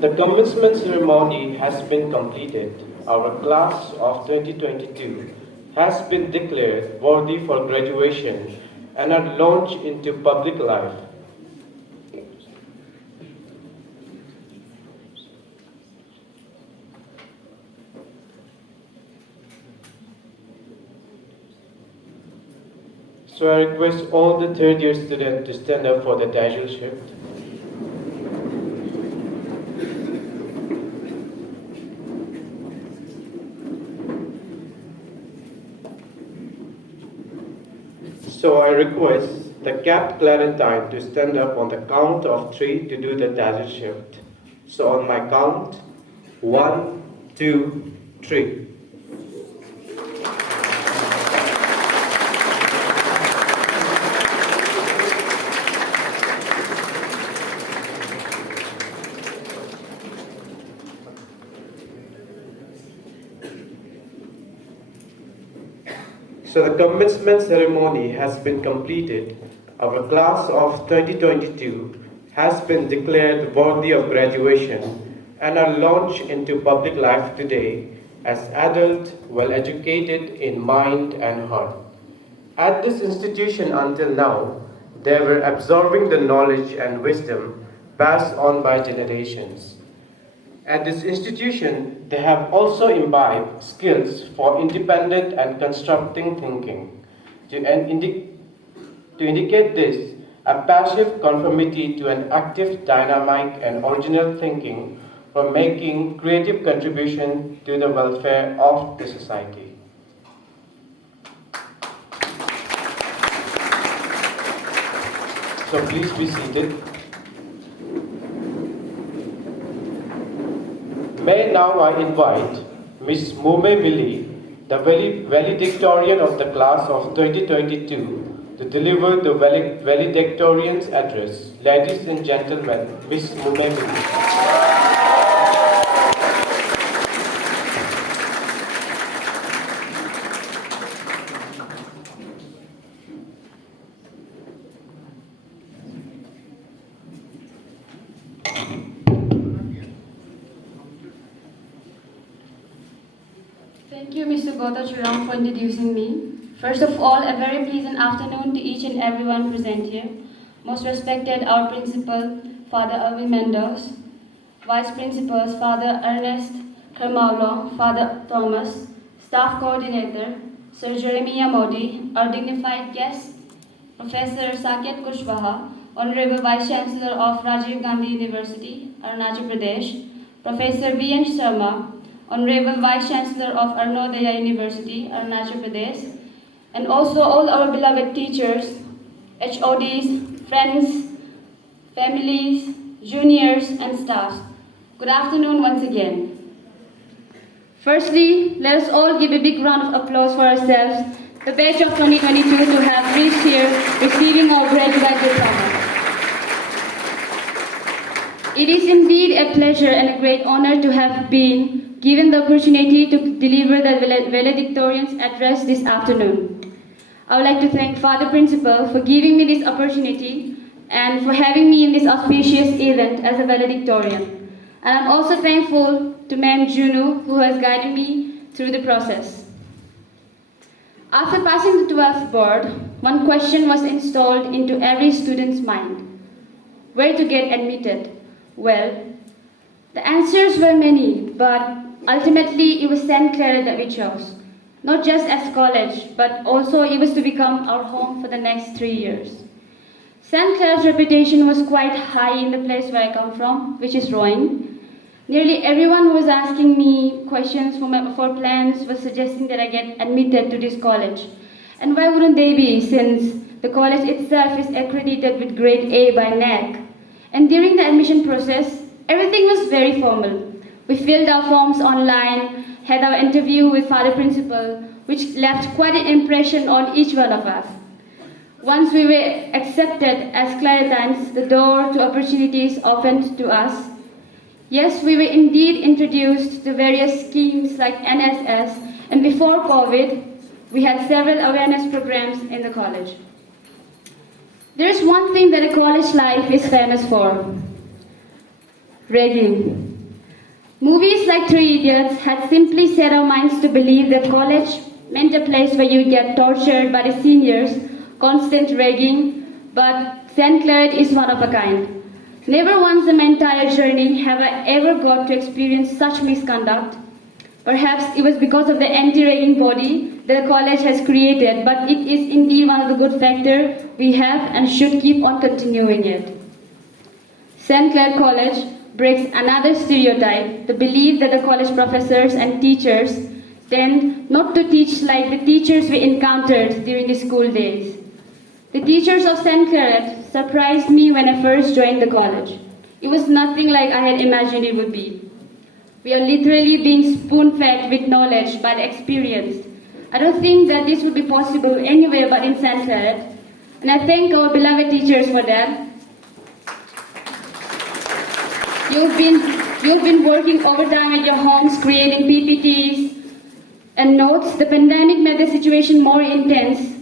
The commencement ceremony has been completed. Our class of 2022 has been declared worthy for graduation and are launched into public life. So I request all the third year students to stand up for the title shift. So I request the capped Clarentine to stand up on the count of 3 to do the title shift. So on my count, 1, 2, 3. So the commencement ceremony has been completed. Our class of 2022 has been declared worthy of graduation and are launched into public life today as adult, well-educated in mind and heart. At this institution until now, they were absorbing the knowledge and wisdom passed on by generations. At this institution, they have also imbibed skills for independent and constructing thinking. To indicate this, a passive conformity to an active, dynamic, and original thinking for making creative contribution to the welfare of the society. So please be seated. May now I invite Ms. Mume Mili, the valedictorian of the class of 2022, to deliver the valedictorian's address. Ladies and gentlemen, Ms. Mume Mili. Thank you, Mr. Gota Churang, for introducing me. First of all, a very pleasant afternoon to each and everyone present here. Most respected, our principal, Father Alvin Mendoz, Vice Principals, Father Ernest Kermaulo, Father Thomas, Staff Coordinator, Sir Jeremiah Modi, our dignified guest, Professor Saket Kushwaha, Honorable Vice Chancellor of Rajiv Gandhi University, Arunachal Pradesh, Professor V.N. Sharma, Honorable Vice Chancellor of Arnodaya University, Arunachal Pradesh, and also all our beloved teachers, HODs, friends, families, juniors, and staffs. Good afternoon once again. Firstly, let us all give a big round of applause for ourselves, the batch of 2022 to have reached here receiving our graduate diploma. It is indeed a pleasure and a great honor to have been given the opportunity to deliver the valedictorian's address this afternoon. I would like to thank Father Principal for giving me this opportunity and for having me in this auspicious event as a valedictorian. And I'm also thankful to Ma'am Junu, who has guided me through the process. After passing the 12th board, one question was installed into every student's mind: where to get admitted? Well, the answers were many, but ultimately it was St. Clair that we chose. Not just as college, but also it was to become our home for the next 3 years. St. Clair's reputation was quite high in the place where I come from, which is Royan. Nearly everyone who was asking me questions for plans was suggesting that I get admitted to this college. And why wouldn't they be, since the college itself is accredited with grade A by NAC? And during the admission process, everything was very formal. We filled our forms online, had our interview with Father Principal, which left quite an impression on each one of us. Once we were accepted as Claretines, the door to opportunities opened to us. Yes, we were indeed introduced to various schemes like NSS, and before COVID, we had several awareness programs in the college. There is one thing that a college life is famous for: Ragging. Movies like Three Idiots had simply set our minds to believe that college meant a place where you get tortured by the seniors, constant ragging, but St. Clair is one of a kind. Never once in my entire journey have I ever got to experience such misconduct. Perhaps it was because of the anti-ragging body that the college has created, but it is indeed one of the good factors we have and should keep on continuing it. St. Clair College breaks another stereotype, the belief that the college professors and teachers tend not to teach like the teachers we encountered during the school days. The teachers of St. Clair surprised me when I first joined the college. It was nothing like I had imagined it would be. We are literally being spoon-fed with knowledge by the experienced. I don't think that this would be possible anywhere but in St. Clair, and I thank our beloved teachers for that. You've been working overtime at your homes, creating PPTs and notes. The pandemic made the situation more intense,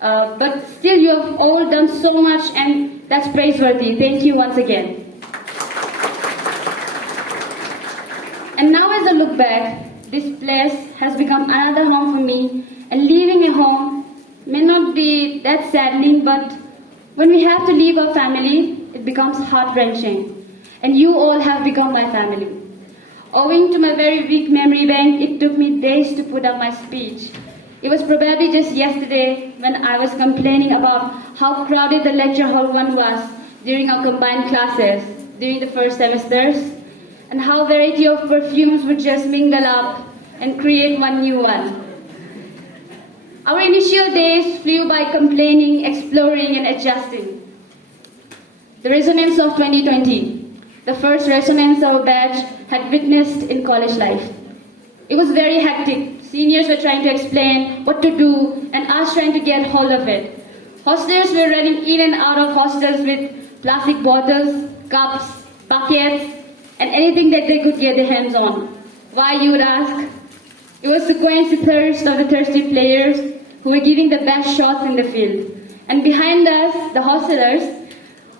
but still you have all done so much, and that's praiseworthy. Thank you once again. And now as I look back, this place has become another home for me, and leaving a home may not be that saddening, but when we have to leave our family, it becomes heart-wrenching. And you all have become my family. Owing to my very weak memory bank, it took me days to put up my speech. It was probably just yesterday when I was complaining about how crowded the lecture hall one was during our combined classes during the first semesters, and how variety of perfumes would just mingle up and create one new one. Our initial days flew by complaining, exploring, and adjusting. The resonance of 2020. The first resonance our batch had witnessed in college life. It was very hectic. Seniors were trying to explain what to do and us trying to get hold of it. Hostelers were running in and out of hostels with plastic bottles, cups, buckets, and anything that they could get their hands on. Why, you would ask? It was to quench the thirst of the thirsty players who were giving the best shots in the field. And behind us, the hostelers,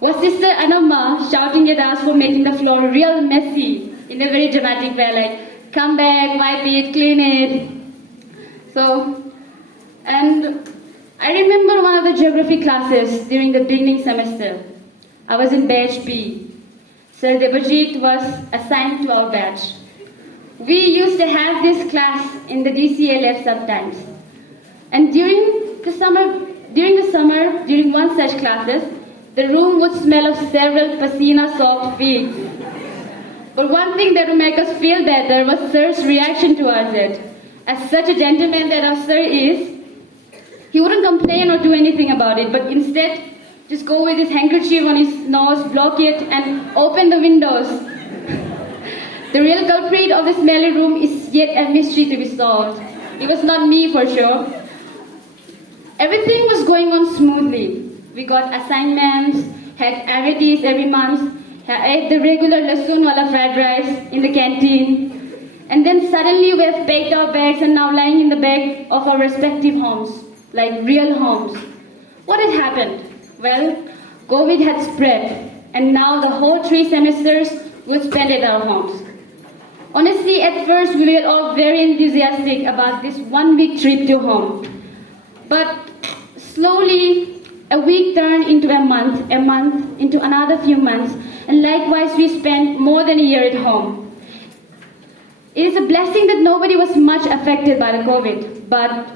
was Sister Anamma shouting at us for making the floor real messy in a very dramatic way, like, come back, wipe it, clean it. And I remember one of the geography classes during the beginning semester. I was in batch B. Sir Devajit was assigned to our batch. We used to have this class in the DCLF sometimes. And during the summer, during one such classes, the room would smell of several pasina-soaked feet. But one thing that would make us feel better was Sir's reaction towards it. As such a gentleman that our Sir is, he wouldn't complain or do anything about it, but instead just go with his handkerchief on his nose, block it, and open the windows. The real culprit of the smelly room is yet a mystery to be solved. It was not me for sure. Everything was going on smoothly. We got assignments, had activities every month, ate the regular lasoon wala fried rice in the canteen, and then suddenly we have packed our bags and now lying in the bed of our respective homes, like real homes. What had happened? Well, COVID had spread, and now the whole 3 semesters we'll spend at our homes. Honestly, at first we were all very enthusiastic about this 1-week trip to home, but slowly, a week turned into a month into another few months, and likewise we spent more than a year at home. It is a blessing that nobody was much affected by the COVID, but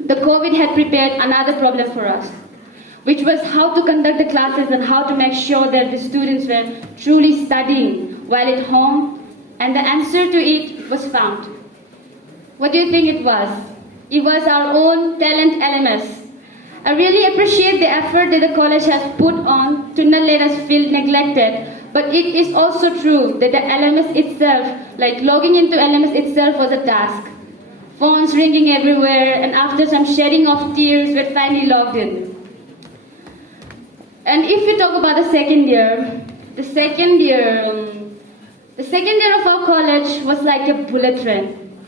the COVID had prepared another problem for us, which was how to conduct the classes and how to make sure that the students were truly studying while at home, and the answer to it was found. What do you think it was? It was our own talent LMS. I really appreciate the effort that the college has put on to not let us feel neglected, but it is also true that the LMS itself, like logging into LMS itself was a task. Phones ringing everywhere, and after some shedding of tears, we finally logged in. And if we talk about the second year of our college was like a bullet train.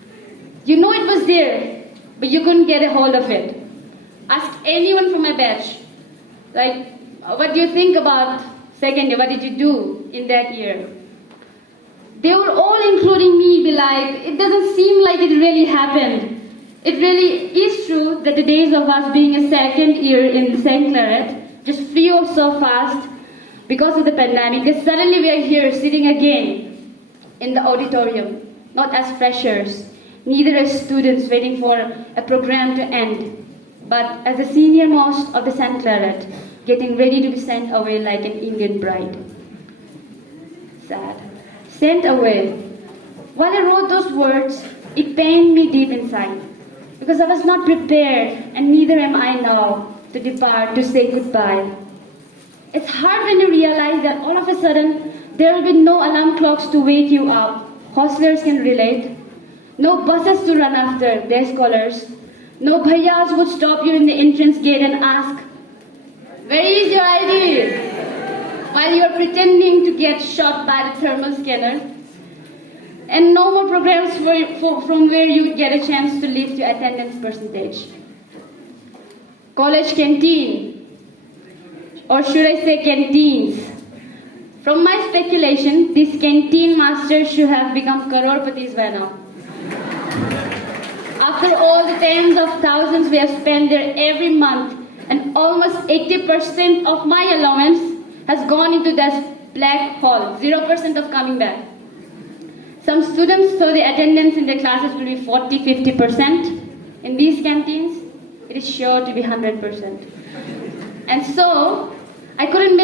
You know it was there, but you couldn't get a hold of it. Ask anyone from my batch, like, what do you think about second year? What did you do in that year? they would all, including me, be like, it doesn't seem like it really happened. It really is true that the days of us being a second year in St. Claret just flew so fast because of the pandemic that suddenly we are here sitting again in the auditorium, not as freshers, neither as students waiting for a program to end, but as the senior most of the St. Claret, getting ready to be sent away like an Indian bride. Sad. Sent away. While I wrote those words, it pained me deep inside, because I was not prepared, and neither am I now, to depart, to say goodbye. It's hard when you realize that all of a sudden, there will be no alarm clocks to wake you up. Hostlers can relate. No buses to run after, their scholars. No bhaiyas would stop you in the entrance gate and ask, "Where is your ID?" while you are pretending to get shot by the thermal scanner. And no more programs from where you would get a chance to lift your attendance percentage. College canteen, or should I say canteens. From my speculation, these canteen masters should have become crorepati's by now. After all the tens of thousands we have spent there every month, and almost 80% of my allowance has gone into that black hole, 0% of coming back. Some students thought the attendance in their classes will be 40–50%. In these canteens, it is sure to be 100%. And so, I couldn't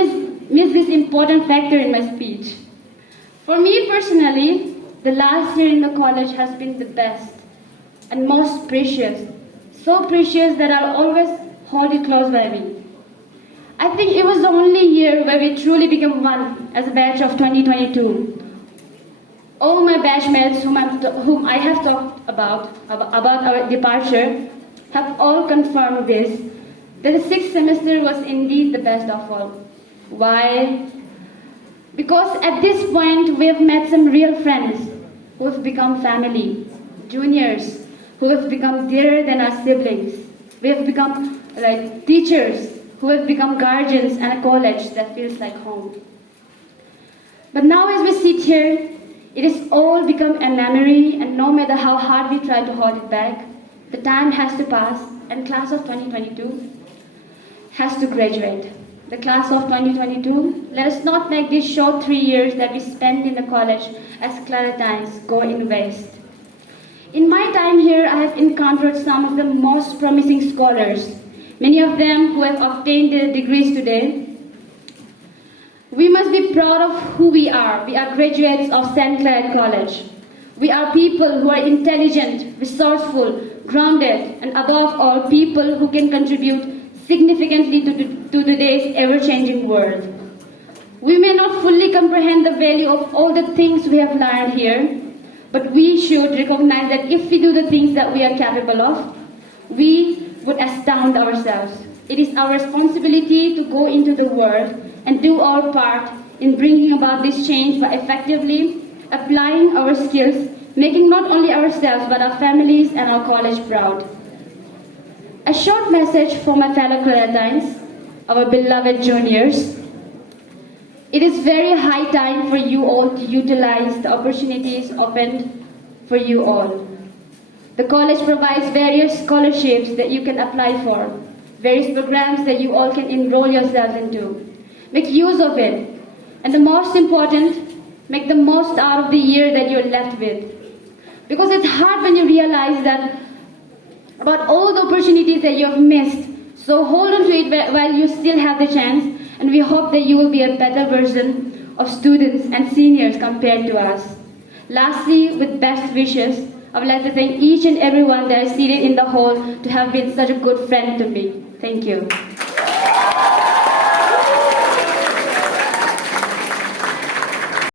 miss this important factor in my speech. For me personally, the last year in the college has been the best and most precious. So precious that I'll always hold it close by me. I think it was the only year where we truly became one as a batch of 2022. All my batchmates whom I have talked about our departure have all confirmed this, that the 6th semester was indeed the best of all. Why? Because at this point we have met some real friends who have become family, juniors who have become dearer than our siblings. We have become like teachers who have become guardians, and a college that feels like home. But now as we sit here, it has all become a memory, and no matter how hard we try to hold it back, the time has to pass, and class of 2022 has to graduate. The class of 2022, let us not make these short 3 years that we spend in the college as Claretines go in waste. In my time here, I have encountered some of the most promising scholars, many of them who have obtained their degrees today. We must be proud of who we are. We are graduates of St. Claret College. We are people who are intelligent, resourceful, grounded, and above all, people who can contribute significantly to today's ever-changing world. We may not fully comprehend the value of all the things we have learned here, but we should recognize that if we do the things that we are capable of, we would astound ourselves. It is our responsibility to go into the world and do our part in bringing about this change by effectively applying our skills, making not only ourselves but our families and our college proud. A short message for my fellow Claretines, our beloved juniors. It is very high time for you all to utilize the opportunities opened for you all. The college provides various scholarships that you can apply for, various programs that you all can enroll yourselves into. Make use of it. And the most important, make the most out of the year that you're left with. Because it's hard when you realize that about all the opportunities that you have missed. So hold on to it while you still have the chance, and we hope that you will be a better version of students and seniors compared to us. Lastly, with best wishes, I would like to thank each and everyone that is seated in the hall to have been such a good friend to me. Thank you.